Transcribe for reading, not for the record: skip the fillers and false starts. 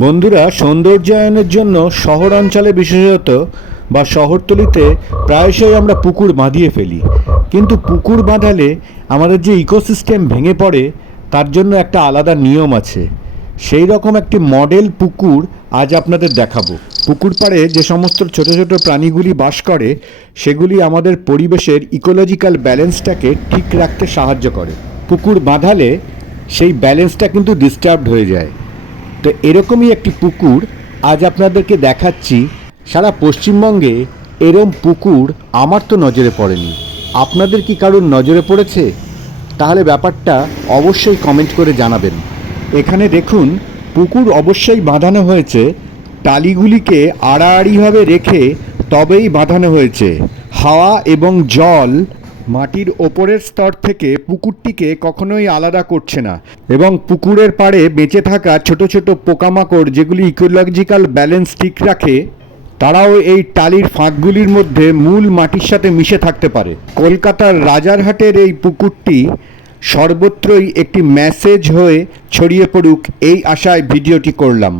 বন্ধুরা, সৌন্দর্যায়নের জন্য শহর অঞ্চলে বিশেষত বা শহরতলিতে প্রায়শই আমরা পুকুর বাঁধিয়ে ফেলি, কিন্তু পুকুর বাঁধালে আমাদের যে ইকোসিস্টেম ভেঙে পড়ে তার জন্য একটা আলাদা নিয়ম আছে। সেই রকম একটি মডেল পুকুর আজ আপনাদের দেখাবো। পুকুর পাড়ে যে সমস্ত ছোট ছোট প্রাণীগুলি বাস করে সেগুলি আমাদের পরিবেশের ইকোলজিক্যাল ব্যালেন্সটাকে ঠিক রাখতে সাহায্য করে। পুকুর বাঁধালে সেই ব্যালেন্সটা কিন্তু ডিস্টার্বড হয়ে যায়। তো এরকমই একটি পুকুর আজ আপনাদেরকে দেখাচ্ছি। সারা পশ্চিমবঙ্গে এরম পুকুর আমার তো নজরে পড়েনি। আপনাদের কি কারোর নজরে পড়েছে? তাহলে ব্যাপারটা অবশ্যই কমেন্ট করে জানাবেন। এখানে দেখুন, পুকুর অবশ্যই বাঁধানো হয়েছে, টালিগুলিকে আড়াআড়িভাবে রেখে তবেই বাঁধানো হয়েছে। হাওয়া এবং জল মাটির ওপরের স্তর থেকে পুকুরটিকে কখনোই আলাদা করছে না, এবং পুকুরের পাড়ে বেঁচে থাকা ছোট ছোট পোকামাকড় যেগুলি ইকোলজিক্যাল ব্যালেন্স ঠিক রাখে, তারাও এই টালির ফাঁকগুলির মধ্যে মূল মাটির সাথে মিশে থাকতে পারে। কলকাতার রাজারহাটের এই পুকুরটি সর্বত্রই একটি মেসেজ হয়ে ছড়িয়ে পড়ুক, এই আশায় ভিডিওটি করলাম।